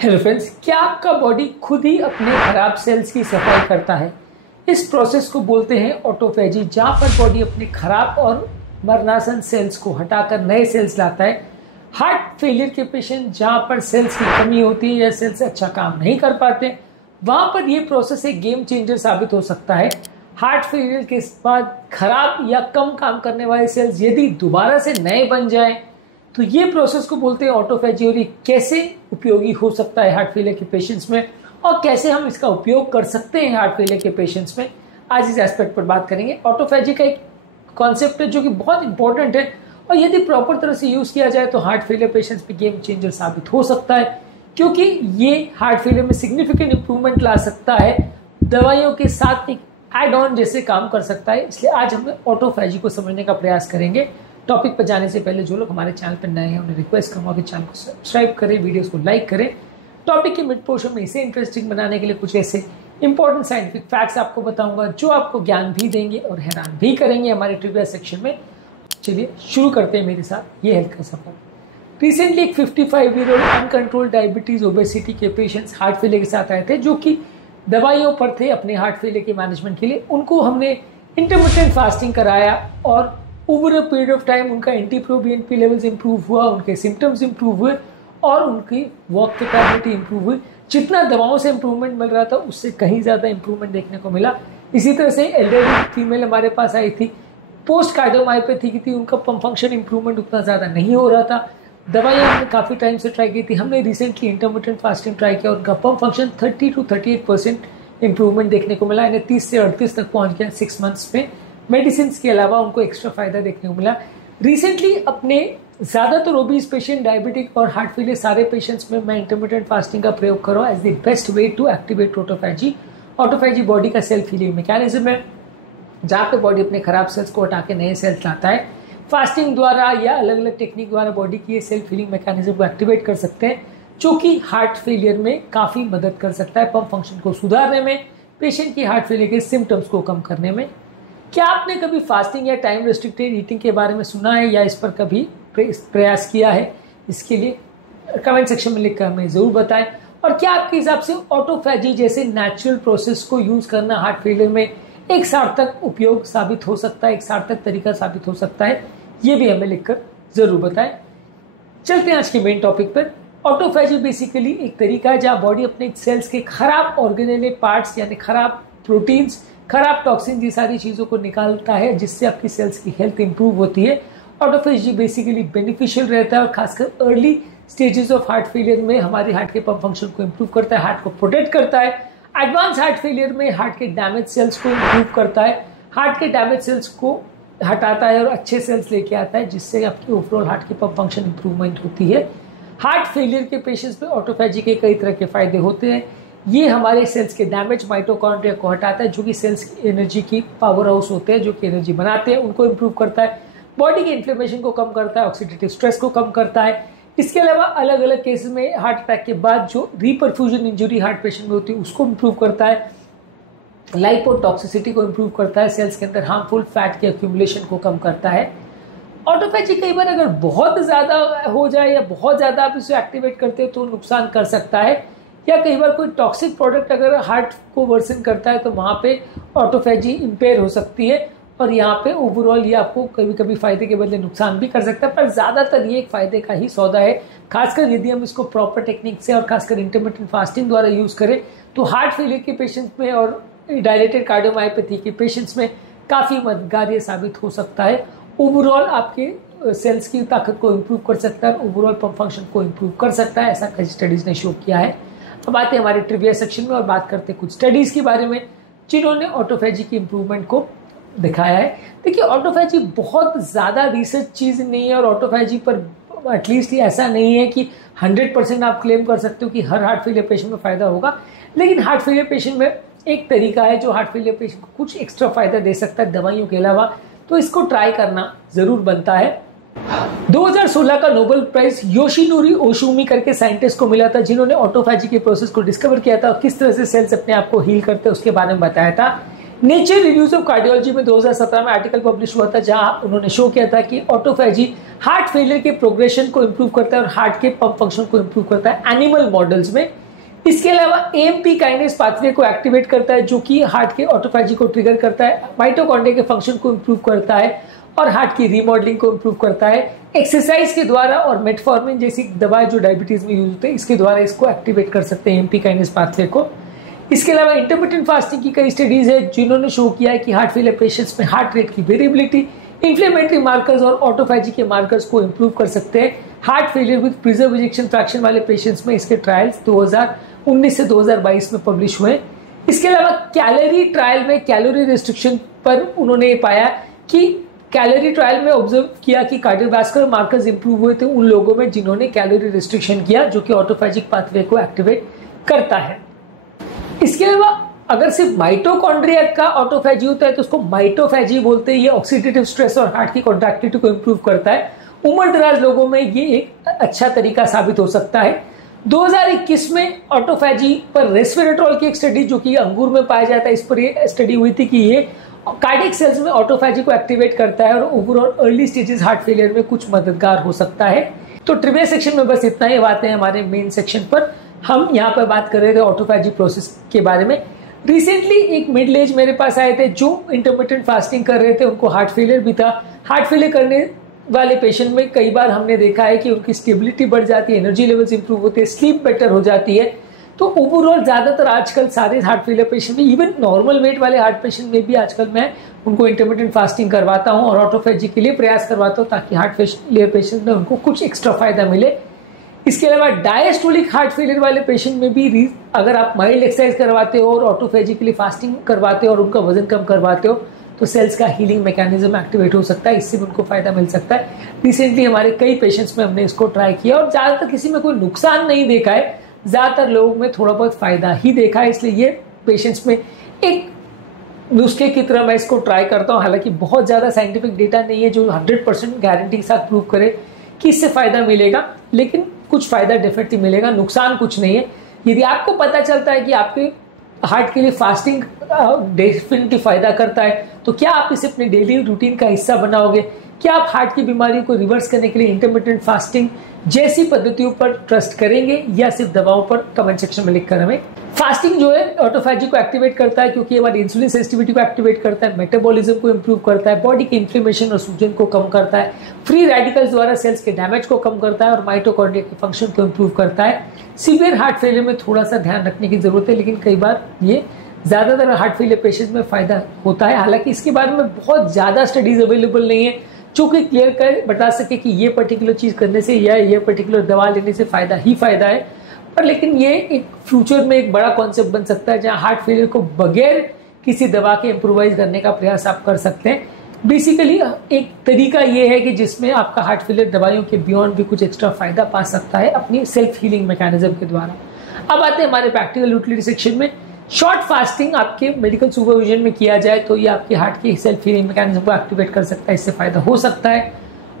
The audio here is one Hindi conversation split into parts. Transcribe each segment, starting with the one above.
हेलो फ्रेंड्स, क्या आपका बॉडी खुद ही अपने खराब सेल्स की सफाई करता है? इस प्रोसेस को बोलते हैं ऑटोफेजी, जहां पर बॉडी अपने खराब और मरनासन सेल्स को हटाकर नए सेल्स लाता है। हार्ट फेलियर के पेशेंट जहां पर सेल्स की कमी होती है या सेल्स अच्छा काम नहीं कर पाते, वहां पर यह प्रोसेस एक गेम चेंजर साबित हो सकता है। हार्ट फेलियर के बाद खराब या कम काम करने वाले सेल्स यदि दोबारा से नए बन जाए तो ये प्रोसेस को बोलते हैं ऑटोफेजी। और ये कैसे उपयोगी हो सकता है हार्ट फेलियर के पेशेंट्स में और कैसे हम इसका उपयोग कर सकते हैं हार्ट फेलियर के पेशेंट्स में, आज इस एस्पेक्ट पर बात करेंगे। ऑटोफेजी का एक कॉन्सेप्ट है जो कि बहुत इंपॉर्टेंट है और यदि प्रॉपर तरह से यूज किया जाए तो हार्ट फेलियर पेशेंट्स पे गेम चेंजर साबित हो सकता है, क्योंकि ये हार्ट फेलियर में सिग्निफिकेंट इंप्रूवमेंट ला सकता है। दवाइयों के साथ एक एड ऑन जैसे काम कर सकता है। इसलिए आज हम ऑटोफेजी को समझने का प्रयास करेंगे। टॉपिक पर जाने से पहले जो लोग हमारे चैनल पर नए हैं उन्हें रिक्वेस्ट करूंगा कि चैनल को सब्सक्राइब करें, वीडियोस को लाइक करें। टॉपिक के मिड पोर्शन में इसे इंटरेस्टिंग बनाने के लिए कुछ ऐसे इंपॉर्टेंट साइंटिफिक फैक्ट्स आपको बताऊंगा जो आपको ज्ञान भी देंगे और हैरान भी करेंगे हमारे ट्रिविया सेक्शन में। चलिए शुरू करते हैं मेरे साथ ये हेल्थ का सफर। रिसेंटली एक 55-year-old अनकंट्रोल्ड डायबिटीज ओबेसिटी के पेशेंट्स हार्ट फेलियर के साथ आए थे, जो कि दवाइयों पर थे अपने हार्ट फेलियर के मैनेजमेंट के लिए। उनको हमने इंटरमिटेंट फास्टिंग कराया और over a period of time उनका एंटी-प्रोबीएनपी लेवल्स इंप्रूव हुआ, उनके सिम्टम्स इंप्रूव हुए और उनकी वॉक कैपेबिलिटी इंप्रूव हुई। जितना दवाओं से इंप्रूवमेंट मिल रहा था उससे कहीं ज़्यादा इंप्रूवमेंट देखने को मिला। इसी तरह से एल्डरली फीमेल हमारे पास आई थी, पोस्ट कार्डियोमायोपैथी की थी, उनका पंप फंक्शन इंप्रूवमेंट उतना ज़्यादा नहीं हो रहा था। दवाइयाँ हमने काफ़ी टाइम से ट्राई की थी। हमने रिसेंटली इंटरमिटेंट फास्टिंग ट्राई किया और उनका पंप फंक्शन 30 to 38% इंप्रूवमेंट देखने को मिला। इन्हें 30 से 38 तक पहुँच गया 6 months में। मेडिसिन के अलावा उनको एक्स्ट्रा फायदा देखने को मिला। रिसेंटली अपने ज़्यादातर ओबीज पेशेंट, डायबिटिक और हार्ट फेलियर सारे पेशेंट्स में मैं इंटरमिटेंट फास्टिंग का प्रयोग करो as the best way to activate autophagy. Autophagy body का सेल्फ हीलिंग मैकेनिज्म है जहाँ पे बॉडी अपने खराब सेल्स को हटा के नए सेल्स लाता है। फास्टिंग द्वारा या अलग अलग टेक्निक द्वारा बॉडी की ये सेल्फ हीलिंग मैकेनिज्म को एक्टिवेट कर सकते हैं, जो कि हार्ट फेलियर में काफ़ी मदद कर सकता है, पंप फंक्शन को सुधारने में, पेशेंट की हार्ट फेलियर के सिम्टम्स को कम करने में। क्या आपने कभी फास्टिंग या टाइम रेस्ट्रिक्टेड ईटिंग के बारे में सुना है या इस पर कभी प्रयास किया है? इसके लिए कमेंट सेक्शन में लिखकर हमें ज़रूर बताएं। और क्या आपके हिसाब से ऑटोफेजी जैसे नेचुरल प्रोसेस को यूज़ करना हार्ट फेलियर में एक सार्थक उपयोग साबित हो सकता है, एक सार्थक तरीका साबित हो सकता है? ये भी हमें लिखकर ज़रूर बताएं। चलते हैं आज के मेन टॉपिक पर। ऑटोफेजी बेसिकली एक तरीका है जहाँ बॉडी अपने सेल्स के खराब ऑर्गेनेल पार्ट्स यानी खराब प्रोटीन्स, खराब टॉक्सिन, ये सारी चीज़ों को निकालता है जिससे आपकी सेल्स की हेल्थ इंप्रूव होती है। ऑटोफेजी बेसिकली बेनिफिशियल रहता है और खासकर early stages of heart failure में हमारे हार्ट के पंप फंक्शन को इंप्रूव करता है, हार्ट को प्रोटेक्ट करता है। एडवांस हार्ट फेलियर में हार्ट के डैमेज सेल्स को इंप्रूव करता है, हार्ट के डैमेज सेल्स को हटाता है और अच्छे सेल्स लेके आता है, जिससे आपकी ओवरऑल हार्ट की पंप फंक्शन इंप्रूवमेंट होती है। हार्ट फेलियर के पेशेंट्स में ऑटोफेजी के कई तरह के फायदे होते हैं। ये हमारे सेल्स के डैमेज माइटोकॉन्ड्रिया को हटाता है, जो कि सेल्स की एनर्जी की पावर हाउस होते हैं, जो कि एनर्जी बनाते हैं, उनको इंप्रूव करता है। बॉडी के इन्फ्लेमेशन को कम करता है, ऑक्सीडेटिव स्ट्रेस को कम करता है। इसके अलावा अलग अलग केसेस में हार्ट अटैक के बाद जो रीपरफ्यूजन इंजरी हार्ट पेशेंट में होती है उसको इंप्रूव करता है। लाइपोटॉक्सिसिटी को इंप्रूव करता है, सेल्स के अंदर हार्मफुल फैट के एक्यूमुलेशन को कम करता है। ऑटोफेजी कई बार अगर बहुत ज़्यादा हो जाए या बहुत ज़्यादा आप इसे एक्टिवेट करते हो तो नुकसान कर सकता है, या कई बार कोई टॉक्सिक प्रोडक्ट अगर हार्ट को वर्सन करता है तो वहाँ पे ऑटोफेजी इम्पेयर हो सकती है और यहाँ पे ओवरऑल ये आपको कभी कभी फायदे के बदले नुकसान भी कर सकता है। पर ज़्यादातर ये एक फ़ायदे का ही सौदा है, खासकर यदि हम इसको प्रॉपर टेक्निक से और खासकर इंटरमिटेंट फास्टिंग द्वारा यूज़ करें तो हार्ट फेलियर के पेशेंट्स में और डायलेटेड कार्डियोमायोपैथी के पेशेंट्स में काफ़ी मददगार ये साबित हो सकता है। ओवरऑल आपके सेल्स की ताकत को इम्प्रूव कर सकता है, ओवरऑल पंप फंक्शन को इम्प्रूव कर सकता है, ऐसा कई स्टडीज़ ने शो किया है। अब आते हैं हमारे ट्रिविया सेक्शन में और बात करते हैं कुछ स्टडीज़ के बारे में जिन्होंने ऑटोफेजी की इंप्रूवमेंट को दिखाया है। देखिए, ऑटोफेजी बहुत ज़्यादा रिसर्च चीज़ नहीं है और ऑटोफेजी पर एटलीस्ट ऐसा नहीं है कि 100% आप क्लेम कर सकते हो कि हर हार्ट फेलियर पेशेंट में फ़ायदा होगा। लेकिन हार्ट फेलियर पेशेंट में एक तरीका है जो हार्ट फेलियर पेशेंट को कुछ एक्स्ट्रा फ़ायदा दे सकता है दवाइयों के अलावा, तो इसको ट्राई करना ज़रूर बनता है। 2016 का नोबेल प्राइज योशिनोरी ओशुमी करके साइंटिस्ट को मिला था, जिन्होंने ऑटोफेजी के प्रोसेस को डिस्कवर किया था और किस तरह से सेल्स अपने आप को हील करते हैं उसके बारे में बताया था। नेचर रिव्यूज ऑफ कार्डियोलॉजी में 2017 में आर्टिकल पब्लिश हुआ था, जहां उन्होंने शो किया था कि ऑटोफैजी हार्ट फेलियर के प्रोग्रेशन को इंप्रूव करता है और हार्ट के पंप फंक्शन को इंप्रूव करता है एनिमल मॉडल्स में। इसके अलावा एएमपी काइनेज पाथवे को एक्टिवेट करता है, जो कि हार्ट के ऑटोफैजी को ट्रिगर करता है, माइटोकॉन्ड्रिया के फंक्शन को इंप्रूव करता है और हार्ट की रीमॉडलिंग को इंप्रूव करता है। एक्सरसाइज के द्वारा और मेटफॉर्मिन जैसी दवाएं जो डायबिटीज में यूज होते हैं, इसके द्वारा इसको एक्टिवेट कर सकते हैं एएमपी काइनेज पाथवे को। इसके अलावा इंटरमिटेंट फास्टिंग की कई स्टडीज है जिन्होंने शो किया है कि हार्ट फेलियर पेशेंट्स में हार्ट रेट की वेरिएबिलिटी, इन्फ्लेमेटरी मार्कर्स और ऑटोफैजी के मार्कर्स को इंप्रूव कर सकते हैं। Heart failure with preserve ejection fraction वाले पेशेंट्स में इसके ट्रायल्स 2019 से 2022 में पब्लिश हुए। इसके अलावा कैलोरी ट्रायल में कैलोरी रिस्ट्रिक्शन पर उन्होंने पाया कि कैलोरी ट्रायल में ऑब्जर्व किया कि कार्डियोवैस्कुलर मार्कर्स इंप्रूव हुए थे उन लोगों में जिन्होंने कैलोरी रिस्ट्रिक्शन किया, जो कि ऑटोफैजिक पाथवे को एक्टिवेट करता है। इसके अलावा अगर सिर्फ माइटोकॉन्ड्रिया का ऑटोफैजी होता है तो उसको माइटोफैजी बोलते हैं। ये ऑक्सीडेटिव स्ट्रेस और हार्ट की कॉन्ट्रैक्टिविटी को इंप्रूव करता है। उम्र दराज लोगों में ये एक अच्छा तरीका साबित हो सकता है। 2021 में ऑटोफैजी पर रेस्वेरेट्रॉल की एक स्टडी जो कि अंगूर में पाया जाता है, इस पर ये स्टडी हुई थी कि ये कार्डियक सेल्स में ऑटोफैजी को एक्टिवेट करता है और overall early stages heart failure में कुछ मददगार हो सकता है। तो ट्रिविया सेक्शन में बस इतना ही बातें हैं। हमारे मेन सेक्शन पर हम यहाँ पर बात कर रहे थे ऑटोफैजी प्रोसेस के बारे में। रिसेंटली एक मिडिल एज मेरे पास आए थे जो इंटरमिटेंट फास्टिंग कर रहे थे, उनको हार्ट फेलियर भी था। हार्ट फेलियर करने वाले पेशेंट में कई बार हमने देखा है कि उनकी स्टेबिलिटी बढ़ जाती है, एनर्जी लेवल्स इंप्रूव होते हैं, स्लीप बेटर हो जाती है। तो ओवरऑल ज़्यादातर आजकल सारे हार्ट फेलियर पेशेंट में, इवन नॉर्मल वेट वाले हार्ट पेशेंट में भी आजकल मैं उनको इंटरमिटेंट फास्टिंग करवाता हूँ और ऑटोफैजी के लिए प्रयास करवाता हूँ ताकि हार्ट फेलियर पेशेंट में उनको कुछ एक्स्ट्रा फायदा मिले। इसके अलावा डायस्टोलिक हार्ट फेलियर वाले पेशेंट में भी अगर आप माइल्ड एक्सरसाइज करवाते हो और ऑटोफैजी के लिए फास्टिंग करवाते हो और उनका वजन कम करवाते हो तो सेल्स का हीलिंग मैकेनिज्म एक्टिवेट हो सकता है, इससे भी उनको फायदा मिल सकता है। रिसेंटली हमारे कई पेशेंट्स में हमने इसको ट्राई किया और ज़्यादातर किसी में कोई नुकसान नहीं देखा है, ज़्यादातर लोगों में थोड़ा बहुत फायदा ही देखा है। इसलिए ये पेशेंट्स में एक नुस्खे की तरह मैं इसको ट्राई करता हूँ। हालांकि बहुत ज़्यादा साइंटिफिक डेटा नहीं है जो 100% गारंटी के साथ प्रूव करे कि इससे फायदा मिलेगा, लेकिन कुछ फायदा डेफिनेटली मिलेगा, नुकसान कुछ नहीं है। यदि आपको पता चलता है कि आपके हार्ट के लिए फास्टिंग डेफिनेटली फायदा करता है तो क्या आप इसे अपने डेली रूटीन का हिस्सा बनाओगे? क्या आप हार्ट की बीमारी को रिवर्स करने के लिए इंटरमिटेंट फास्टिंग जैसी पद्धतियों पर ट्रस्ट करेंगे या सिर्फ दवाओं पर? कमेंट सेक्शन में लिखकर हमें। फास्टिंग जो है ऑटोफैजी को एक्टिवेट करता है क्योंकि ये हमारी इंसुलिन सेंसिटिविटी को एक्टिवेट करता है, मेटाबॉलिज्म को इंप्रूव करता है, बॉडी के इन्फ्लेमेशन और सूजन को कम करता है, फ्री रेडिकल्स द्वारा सेल्स के डैमेज को कम करता है और माइटोकॉन्ड्रिया के फंक्शन को इंप्रूव करता है। सीवियर हार्ट फेलियर में थोड़ा सा ध्यान रखने की जरूरत है, लेकिन कई बार ये ज्यादातर हार्ट फेलियर पेशेंट्स में फायदा होता है। हालांकि इसके बारे में बहुत ज्यादा स्टडीज अवेलेबल नहीं है जो कि क्लियर कर बता सके कि ये पर्टिकुलर चीज करने से या ये पर्टिकुलर दवा लेने से फायदा ही फायदा है। पर लेकिन ये एक फ्यूचर में एक बड़ा कॉन्सेप्ट बन सकता है जहां हार्ट फेलियर को बगैर किसी दवा के इम्प्रोवाइज करने का प्रयास आप कर सकते हैं। बेसिकली एक तरीका ये है कि जिसमें आपका हार्ट फेलियर दवाइयों के बियॉन्ड भी कुछ एक्स्ट्रा फायदा पा सकता है अपनी सेल्फ हीलिंग मैकेनिज्म के द्वारा। अब आते हैं हमारे प्रैक्टिकल यूटिलिटी सेक्शन में। शॉर्ट फास्टिंग आपके मेडिकल सुपरविजन में किया जाए तो ये आपके हार्ट की सेल्फ हीलिंग मैकेनिज्म को एक्टिवेट कर सकता है, इससे फायदा हो सकता है।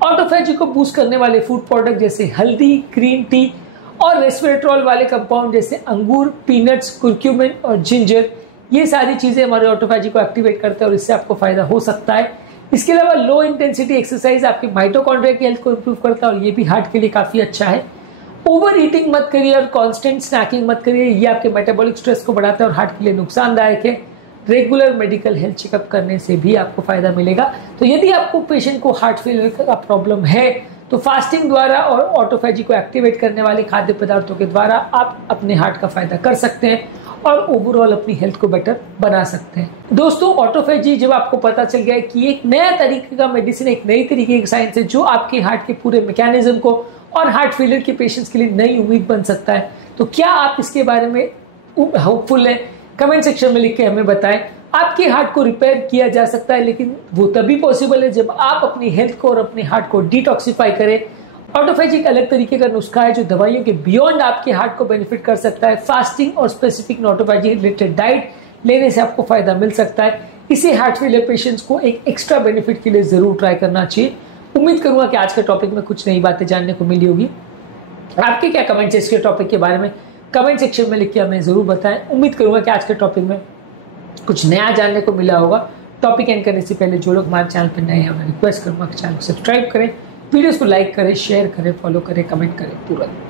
ऑटोफैजी को बूस्ट करने वाले फूड प्रोडक्ट जैसे हल्दी, ग्रीन टी और रेस्वेरेट्रॉल वाले कंपाउंड जैसे अंगूर, पीनट्स, कुरक्यूमिन और जिंजर, ये सारी चीजें हमारे ऑटोफैजी को एक्टिवेट करते हैं और इससे आपको फायदा हो सकता है। इसके अलावा लो इंटेंसिटी एक्सरसाइज आपके माइटोकॉन्ड्रिया की हेल्थ को इंप्रूव करता है और ये भी हार्ट के लिए काफी अच्छा है। ओवर ईटिंग मत करिए और कांस्टेंट स्नैकिंग मत करिए, ये आपके मेटाबॉलिक स्ट्रेस को बढ़ाता है और हार्ट के लिए नुकसानदायक है। रेगुलर मेडिकल हेल्थ चेकअप करने से भी आपको फायदा मिलेगा। तो यदि आपको पेशेंट को हार्ट फेलियर का प्रॉब्लम है तो फास्टिंग द्वारा और ऑटोफैजी को एक्टिवेट करने वाले खाद्य पदार्थों के द्वारा आप अपने हार्ट का फायदा कर सकते हैं और ओवरऑल अपनी हेल्थ को बेटर बना सकते हैं। दोस्तों, ऑटोफैजी जब आपको पता चल गया है कि एक नया तरीके का मेडिसिन, एक नई तरीके की साइंस है जो आपके हार्ट के पूरे मैकेनिज्म को और हार्ट फेलियर के पेशेंट्स के लिए नई उम्मीद बन सकता है, तो क्या आप इसके बारे में होपफुल हैं? कमेंट सेक्शन में लिख के हमें बताएं। आपके हार्ट को रिपेयर किया जा सकता है, लेकिन वो तभी पॉसिबल है जब आप अपनी हेल्थ को और अपने हार्ट को डिटॉक्सिफाई करें। ऑटोफैजी एक अलग तरीके का नुस्खा है जो दवाइयों के बियॉन्ड आपके हार्ट को बेनिफिट कर सकता है। फास्टिंग और स्पेसिफिक ऑटोफैजी रिलेटेड डाइट लेने से आपको फायदा मिल सकता है। इसे हार्ट फेलियर पेशेंट्स को एक एक्स्ट्रा बेनिफिट के लिए जरूर ट्राई करना चाहिए। उम्मीद करूंगा कि आज के टॉपिक में कुछ नई बातें जानने को मिली होगी। आपके क्या कमेंट्स है इसके टॉपिक के बारे में? कमेंट सेक्शन में लिख के हमें जरूर बताएं। उम्मीद करूंगा कि आज के टॉपिक में कुछ नया जानने को मिला होगा। टॉपिक एंड करने से पहले जो लोग हमारे चैनल पर नए हैं, मैं रिक्वेस्ट करूँगा कि चैनल को सब्सक्राइब करें, वीडियोस को लाइक करें, शेयर करें, फॉलो करें, कमेंट करें तुरंत।